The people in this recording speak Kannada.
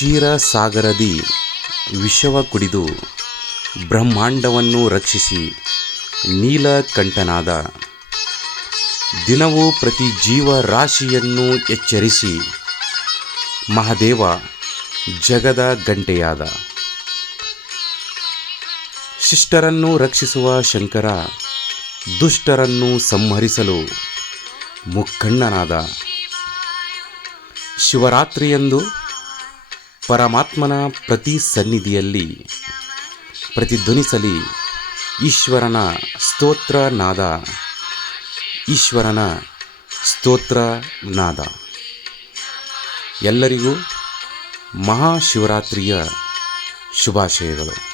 ಕ್ಷೀರಸಾಗರದಿ ವಿಷವ ಕುಡಿದು ಬ್ರಹ್ಮಾಂಡವನ್ನು ರಕ್ಷಿಸಿ ನೀಲಕಂಠನಾದ, ದಿನವೂ ಪ್ರತಿ ಜೀವರಾಶಿಯನ್ನು ಎಚ್ಚರಿಸಿ ಮಹಾದೇವ ಜಗದ ಗಂಟೆಯಾದ. ಶಿಷ್ಟರನ್ನು ರಕ್ಷಿಸುವ ಶಂಕರ ದುಷ್ಟರನ್ನು ಸಂಹರಿಸಲು ಮುಖಂಡನಾದ. ಶಿವರಾತ್ರಿಯಂದು ಪರಮಾತ್ಮನ ಪ್ರತಿ ಸನ್ನಿಧಿಯಲ್ಲಿ ಪ್ರತಿಧ್ವನಿಸಲಿ ಈಶ್ವರನ ಸ್ತೋತ್ರನಾದ, ಈಶ್ವರನ ಸ್ತೋತ್ರನಾದ. ಎಲ್ಲರಿಗೂ ಮಹಾಶಿವರಾತ್ರಿಯ ಶುಭಾಶಯಗಳು.